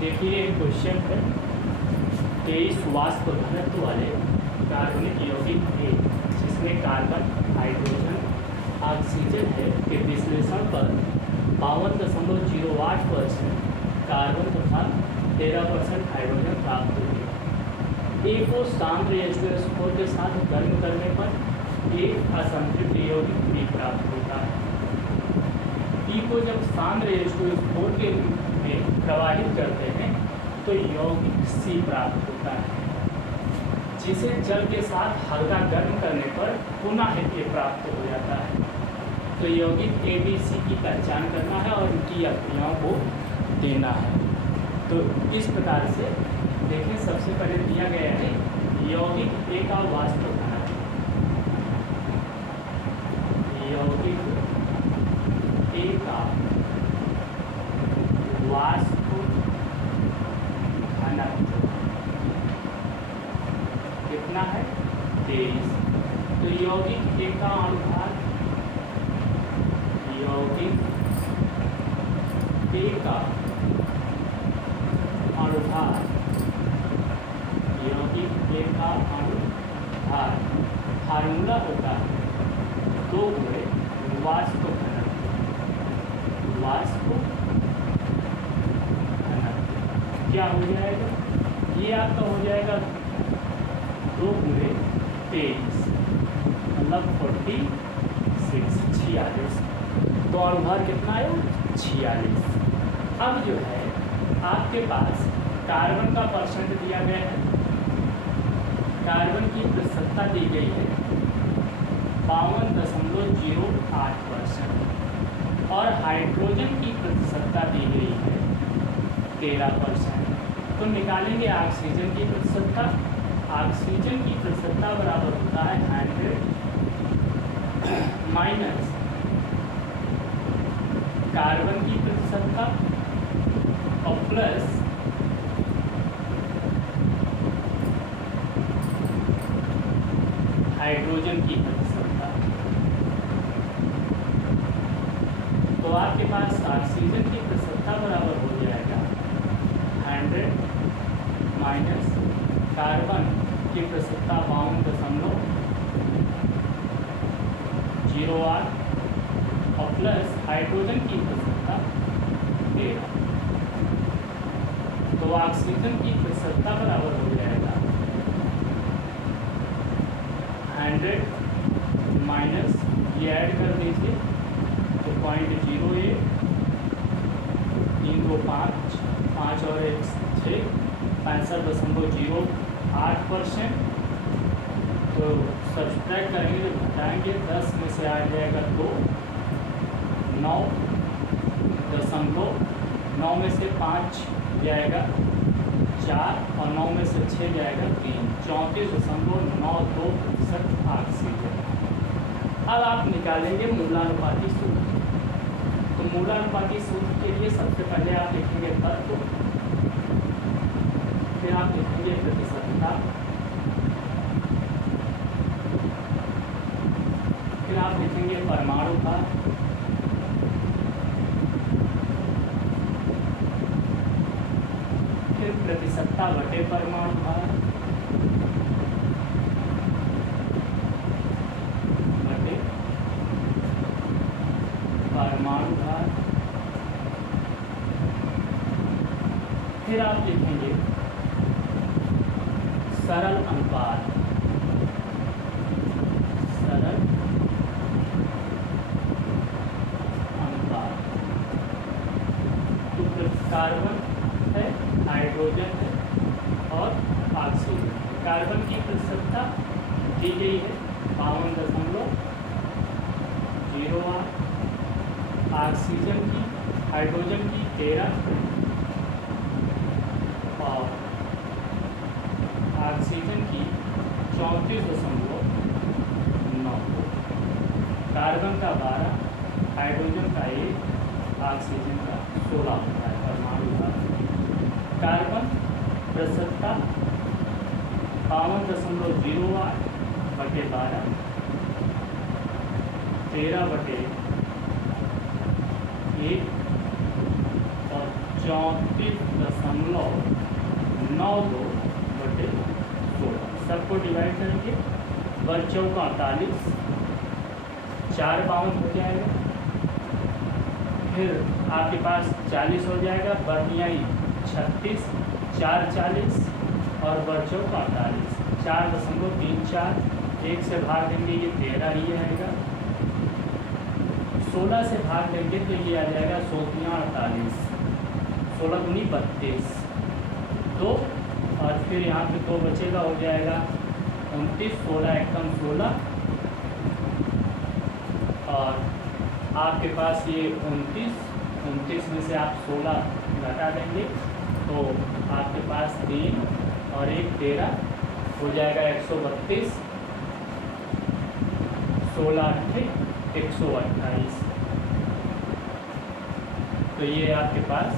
देखिए एक क्वेश्चन है 23 वाष्प घनत्व वाले कार्बनिक यौगिक है जिसमें कार्बन, हाइड्रोजन, ऑक्सीजन है के विश्लेषण पर 52.08% कार्बन तथा 13% हाइड्रोजन प्राप्त हुए। ए को सांद्र H2SO4 के साथ गर्म करने पर एक असंतृप्त यौगिक B प्राप्त होता है। B को जब सांद्र H2SO4 के में प्रवाहित करते हैं तो यौगिक C प्राप्त होता है, जिसे जल के साथ हल्का गर्म करने पर पुनः ये प्राप्त हो जाता है। तो यौगिक ABC की पहचान करना है और इनकी अभिक्रियाओं को देना है। तो इस प्रकार से देखें, सबसे पहले दिया गया है यौगिक A का वाष्प घनत्व, यौगिक A का वाष्प घनत्व कितना है 23। तो यौगिक A का अनुभाग, यौगिक A का अनुभाग, यौगिक A का अनुभाग फार्मूला होता है 2 गुणे वाष्प घनत्व, वाष्प घनत्व क्या हो जाएगा, ये आपका हो जाएगा 2 गुणे 23 मतलब 46। तो अनुभाग कितना है 46। अब जो है आपके पास कार्बन का परसेंट दिया गया है, कार्बन की प्रतिशतता दी गई है 52.08% और हाइड्रोजन की प्रतिशतता दी गई है 13%। तो निकालेंगे ऑक्सीजन की प्रतिशतता। ऑक्सीजन की प्रतिशतता बराबर होता है 100 माइनस कार्बन की प्रतिशतता और प्लस हाइड्रोजन की प्रतिशतता। तो आपके पास ऑक्सीजन की प्रतिशतता बराबर हो जाएगा 100 माइनस कार्बन की प्रतिशतता 52.08 और प्लस हाइड्रोजन की प्रतिशतता 13। तो ऑक्सीजन की प्रतिशतता बराबर हो जाएगा 100 माइनस ये ऐड कर दीजिए तो 0.08, 3 2 5, 5 और 1 6, 65.08%। तो सब्सट्रैक्ट करेंगे जब घटाएंगे 10 में से आ जाएगा 2, 9.9 में से 5 जाएगा 4 और 9 में से 6 जाएगा 3, 34.92% ऑक्सीजन। अब आप निकालेंगे मूलानुपाती सूत्र। तो मूलानुपाती सूत्र के लिए सबसे पहले आप लिखेंगे तत्व, फिर आप लिखेंगे प्रतिशतता, फिर आप लिखेंगे परमाणु का, फिर प्रतिशतता बटे परमाणु भार बटे परमाणु भार, फिर आप लिखेंगे सरल अनुपात, सरल अनुपात। तो कार्बन है, हाइड्रोजन है और ऑक्सीजन। कार्बन की प्रतिशतता दी गई है 52.08, ऑक्सीजन की, हाइड्रोजन की 13 और ऑक्सीजन की 34.9, कार्बन का 12, हाइड्रोजन का 1, ऑक्सीजन का 16 होता है परमाणु का। कार्बन प्रतिशतता 52.08 बटे 12, 13 बटे 1 और 34.92/16 सबको डिवाइड करेंगे। बच्चों का 48, 4 बाउंड हो जाएगा। फिर आपके पास 40 हो जाएगा, बर्नियाई 36, 4 40 और बच्चों का 48, 4.34। 1 से भाग देंगे ये 13 ही आएगा। 16 से भाग देंगे तो ये आ जाएगा 16×48, 16 दूनी 32, 2 और फिर यहाँ पे 2 बचेगा, हो जाएगा 29, 16 एकम 16 और आपके पास ये 29 में से आप 16 घटा देंगे तो आपके पास 3 और 1 13 हो जाएगा 132, 16 128। तो ये आपके पास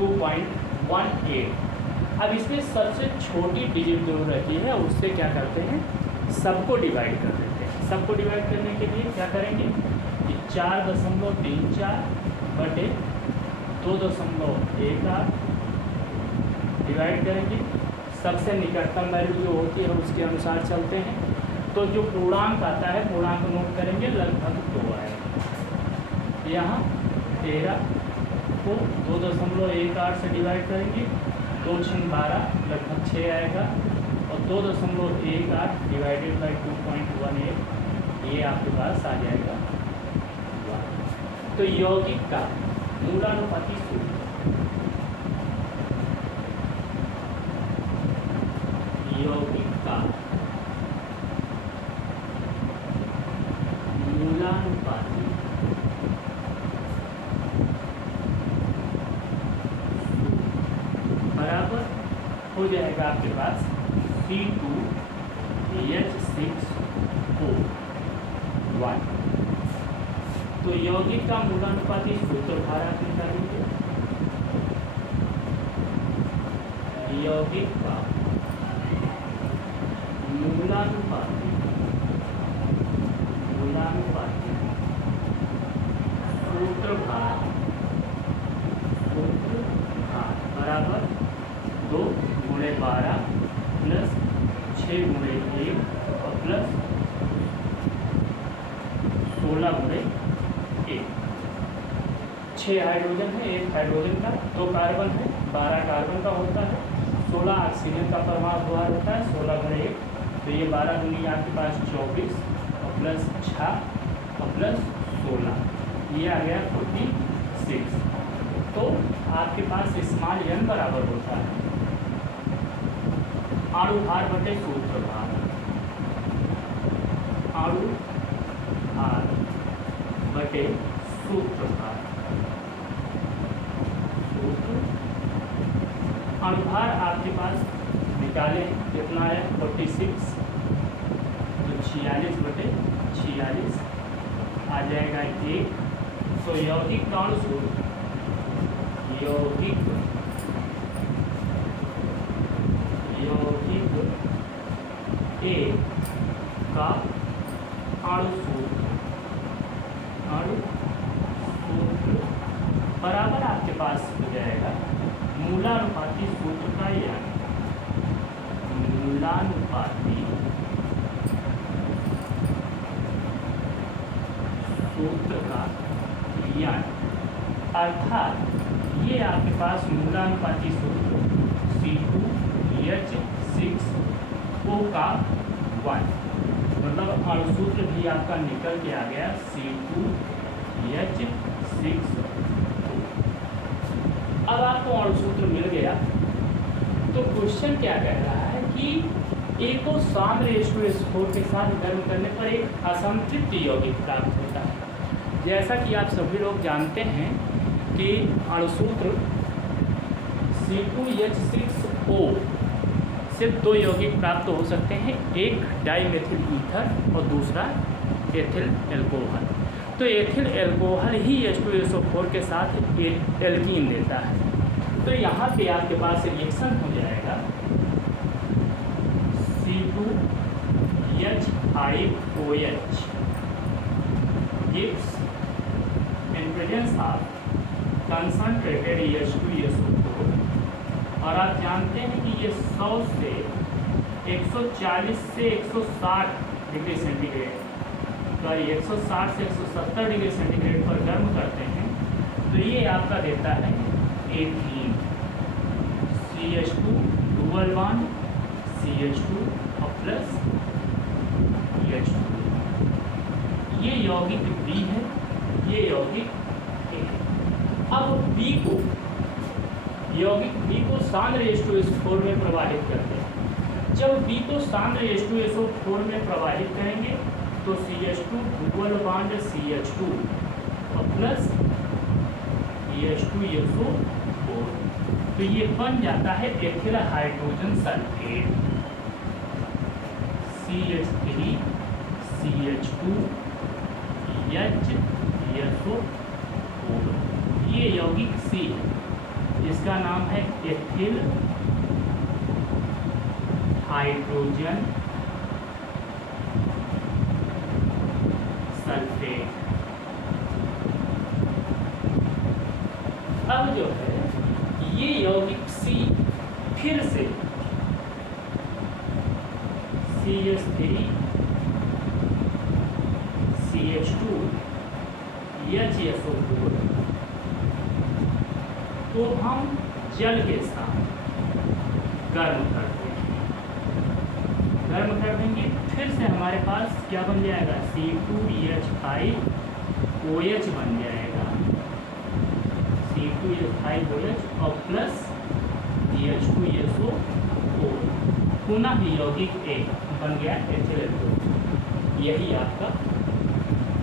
2.18। अब इसमें सबसे छोटी डिजिट जो रहती है उससे क्या करते हैं, सबको डिवाइड कर देते हैं। सबको डिवाइड करने के लिए क्या करेंगे कि 4.34/2.18 डिवाइड करेंगे। सबसे निकटतम वैल्यू जो होती है उसके अनुसार चलते हैं। तो जो पूर्णांक आता है पूर्णांक नोट करेंगे, लगभग 2 आएगा। यहाँ 13 को 2.18 से डिवाइड करेंगे, 2 6 12 लगभग 6 आएगा और 2.18 डिवाइडेड बाई 2.18 ये आपके पास आ जाएगा 1। तो यौगिक का मूलानुपाती सूत्र, यौगिक का मूलानुपाती बराबर हो जाएगा आपके पास C2H6O1। तो यौगिक का मूलानुपाती सूत्र भार आप निकालेंगे। यौगिक का मूलानुपाती सूत्र भार बराबर 2 × 12 प्लस 6 × 1 और प्लस 16 × 1। 6 हाइड्रोजन है, 1 हाइड्रोजन का, 2 कार्बन है, 12 कार्बन का होता है, 16 ऑक्सीजन का परमाणु व्यवहार होता है, 16 × 1 तो ये 12 दूनी आपके पास 24 और प्लस 6 और प्लस 16 ये आ गया 46। तो आपके पास स्मॉल n बराबर होता है अणु भार बटे सूत्र भार। अणु भार बटे सूत्र भार। अणु भार आपके पास निकालें कितना है 46, तो 46/46 आ जाएगा 1। तो यौगिक का अणु सूत्र, यौगिक A का अणु सूत्र बराबर आपके पास हो जाएगा मूलानुपाती सूत्र का, यानी मूलानुपाती सूत्र का, यानी अर्थात ये आपके पास मूलानुपाती सूत्र C2H6O का 1 मतलब अणुसूत्र भी आपका निकल के आ गया C2H6O। अब आपको अणुसूत्र मिल गया तो क्वेश्चन क्या कह रहा है कि A को साम्य H2SO4 के साथ गर्म करने पर एक असंतृप्त यौगिक प्राप्त होता है। जैसा कि आप सभी लोग जानते हैं कि अणुसूत्र C2H6O से 2 यौगिक प्राप्त हो सकते हैं, एक डाईमेथिल ईथर और दूसरा एथिल एल्कोहल। तो एथिल एल्कोहल ही H2SO4 के साथ एल्कीन देता है। तो यहाँ पे आपके पास रिएक्शन हो जाएगा C2H5OH gives in presence of concentrated H2SO4, और आप जानते हैं कि ये 100 से 140 से 160 डिग्री सेंटीग्रेड, सॉरी 160 से 170 डिग्री सेंटीग्रेड पर गर्म करते हैं तो ये आपका देता है ethene, CH2 dual bond CH2 और प्लस H2। ये यौगिक B है, ये यौगिक A है। अब B को, यौगिक B को सांद्र H2SO4 में प्रवाहित करते हैं। जब B को सांद्र H2SO4 में प्रवाहित करेंगे तो CH2 डुअल बॉन्ड CH2 और प्लस H2SO4, तो ये बन जाता है ethyl hydrogen sulphate, CH3 CH2 HSO4। ये यौगिक C है, इसका नाम है एथिल हाइड्रोजन सल्फेट। अब जो है ये यौगिक C फिर से CH3 CH2 HSO4 तो हम जल के साथ गर्म कर देंगे, गर्म कर देंगे, फिर से हमारे पास क्या बन जाएगा, C2H5OH बन जाएगा, C2H5OH और प्लस H2SO4, पुनः यौगिक A बन गया एथिल एल्कोहल। यही आपका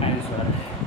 आंसर है।